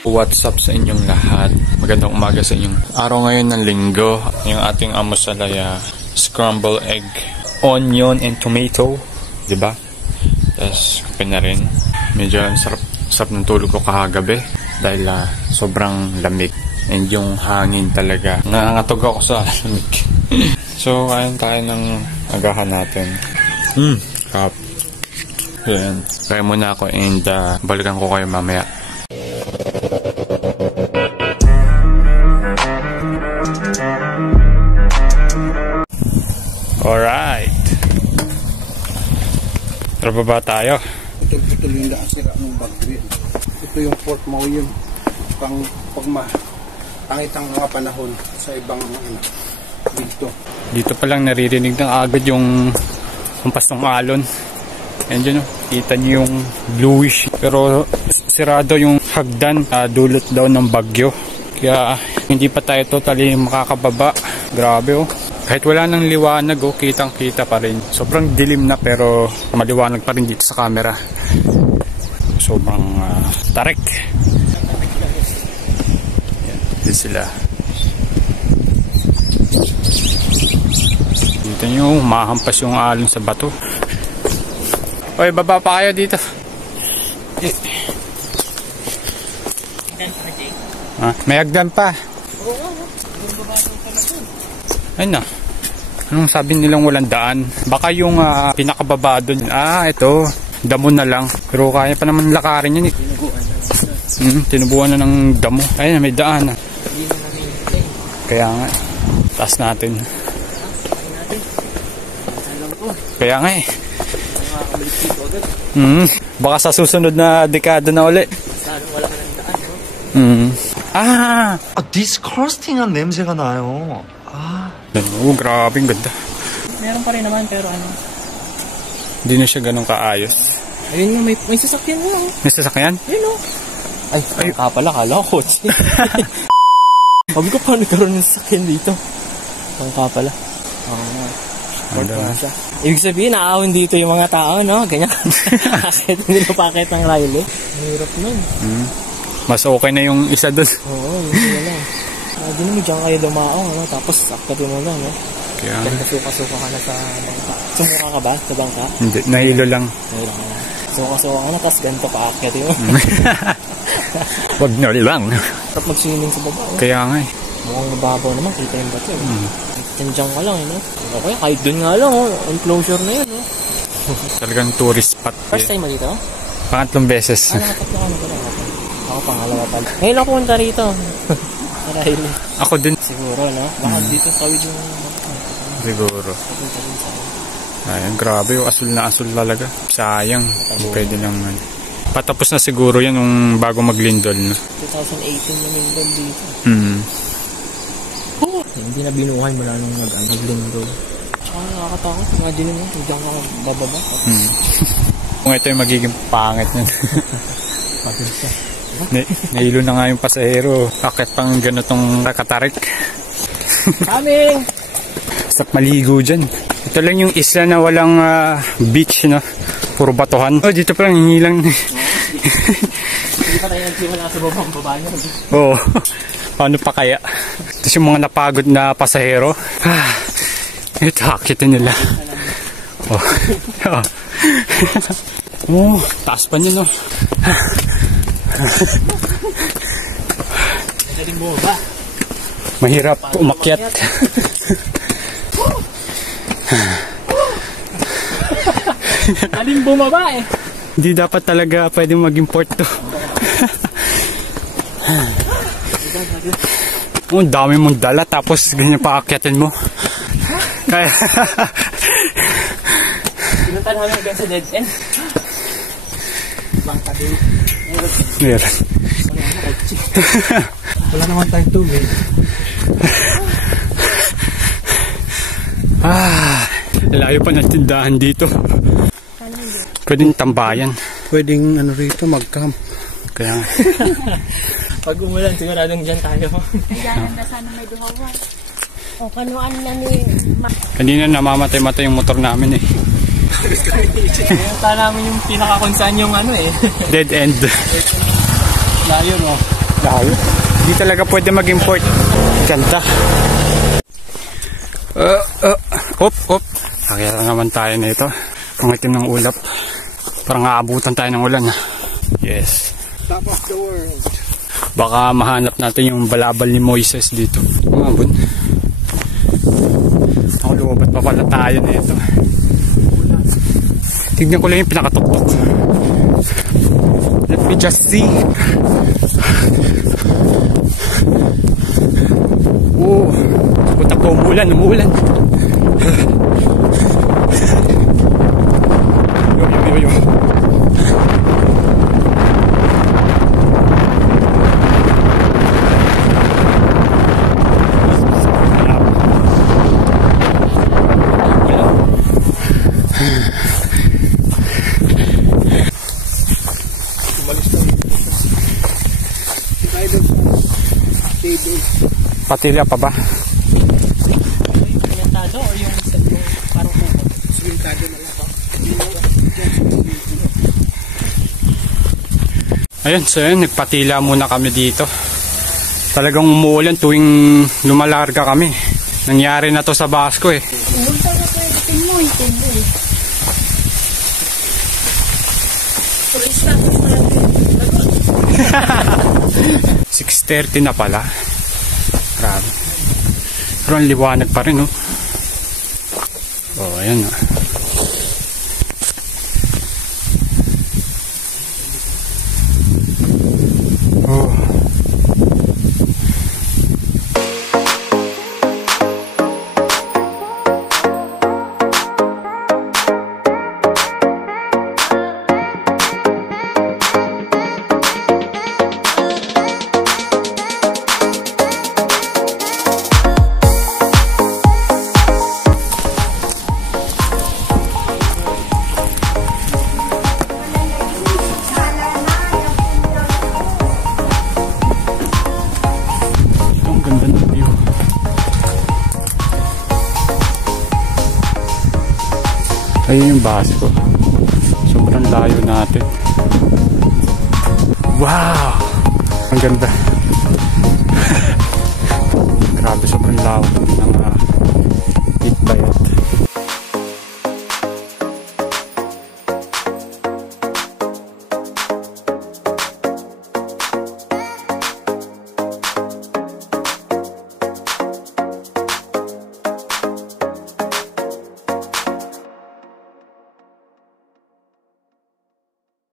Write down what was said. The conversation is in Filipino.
What's up sa inyong lahat? Magandang umaga sa inyong araw ngayon ng linggo. Yung ating amosalaya, scrambled egg, onion and tomato, diba? Tapos kape na rin. Medyo sarap ng tulog ko kahagabi dahil sobrang lamig. And yung hangin talaga, nangangatog ako sa lamig. So kain tayo ng agahan natin. Kap. Yan. Kaya muna ako and balikan ko kayo mamaya. Alright. Tara baba tayo. Putol-putol yung sira ng bagyo. Ito yung Port Mauyon. Pangitang mga panahon sa ibang dito. Dito pa lang naririnig ng agad yung hampas ng alon. And yun, kita niyo yung bluish. Pero sirado yung hagdan, dulot daw ng bagyo. Kaya hindi pa tayo totally makakababa. Grabe oh. Kahit wala nang liwanag oh, kitang-kita pa rin. Sobrang dilim na pero maliwanag pa rin dito sa camera. Sobrang tarik. Yan, dito sila. Dito nyo, mahampas yung alon sa bato. Oy, baba pa kayo dito. May hagdan pa. Ayun na. Anong sabi nilang walang daan? Baka yung pinakababa doon. Ito. Damo na lang. Pero kaya pa naman lakarin yun eh. Tinubuan na ng damo. Ayun, may daan. Kaya nga. Taas natin. Kaya nga eh. Baka sa susunod na dekada na uli. 디스커스팅한 냄새가 나요. Grabe, ganda. Meron pa rin naman pero Hindi na siya ganun kaayos. Ayun nga, may sasakyan na lang. May sasakyan? Ayun o. Ay, pala, kala ko. Sabi ko paano nagkaroon ng sasakyan dito? Pala. Ibig sabihin, naahon dito yung mga tao, no? Ganyan. Hindi na pakit ng Riley. Mahirap nun. Mas okay na yung isa doon. Oo, yun lang. Hindi naman dyan kayo dumaong, no? Tapos aktatin mo lang, no? Kaya suka-suka ka na sa bangka. Sumuka ka ba sa bangka? Hindi, nahilo lang. Nahilo ka na. Suka-suka ka na, tapos ganito paakyatin mo. Wag na lang. Tapos mag-swimming sa baba, no? Kaya nga eh. Mukhang mababaw naman, kita yung bato. Diyan ka lang, no? Okay, kahit dun nga lang, enclosure na yun, no? Talagang tourist spot. First time mo dito? Pangatlong beses. Nakatatlo ka na pala. Ako pangalawa pala. Ngayon ako punta rito. Marahil. Ako din. Siguro, no? Baka dito tawid yung... Siguro. Ayun, grabe yung asul na asul talaga. Sayang. Pwede naman. Patapos na siguro yan nung bago maglindol. No? 2018 na lindol dito. Hindi na binuhay mula nung naglindol. Tsaka nakakatakot. Mga dilim mo. Hindi ako bababa. Kung ito yung magiging pangit nun. Nahilo na nga yung pasahero. Bakit pang ganitong katarik? Coming! Sarap maligo dyan. Ito lang yung isla na walang beach, no? Puro batuhan. Dito pa lang hingilang. Hindi pa tayo nagsimula sa babang baba niya. Oo. Paano pa kaya? Tapos yung mga napagod na pasahero. Ito, akitin nila. Taas pa niya, no? Mahirap umakyat. Kaling bumaba eh. Hindi dapat talaga pwedeng mag-import to. Ang dami mong dala tapos ganyan pa akyatin mo. Kaya pinunta namin hanggang sa dead end. Bangka din. meron. Wala naman tayong tubig. Layo pa ng tindahan dito. Pwedeng tambayan. Pwedeng rito mag-camp. Kaya pag umulan, siguradong dyan tayo. Diyan na sana may duhawan. O kanuan na ni... kanina namamatay-matay yung motor namin eh. Kaya namin yung pinaka-kung saan yung ano eh. Dead end. Layo no. Layo. Hindi talaga pwede mag-import. Ganda. Op. Nakita naman tayo na ito. Ang itim ng ulap. Parang aabutan tayo ng ulan. Yes. Top of the world. Baka mahanap natin yung balabal ni Moises dito. Umabon. Ako lumabat pa pala tayo na ito. Tignan ko lang yung pinakatuktok. Let me just see. Oh, putak ko, umuulan. Yo. Patilya pa ba? Simentado o yung parang kuko? Simentado na lang. Ayun, so yun, nagpatila muna kami dito. Talagang umuulan tuwing lumalarga kami. Nangyari na to sa Basco eh. Punta ka pwede mo, ito eh. 6:30 na pala. Grabe. Pero ang liwanag pa rin, oh. Oh, ayan, oh. Oh. Ayun yung Basco. Sobrang layo natin. Wow! Ang ganda. Grabe, sobrang layo ng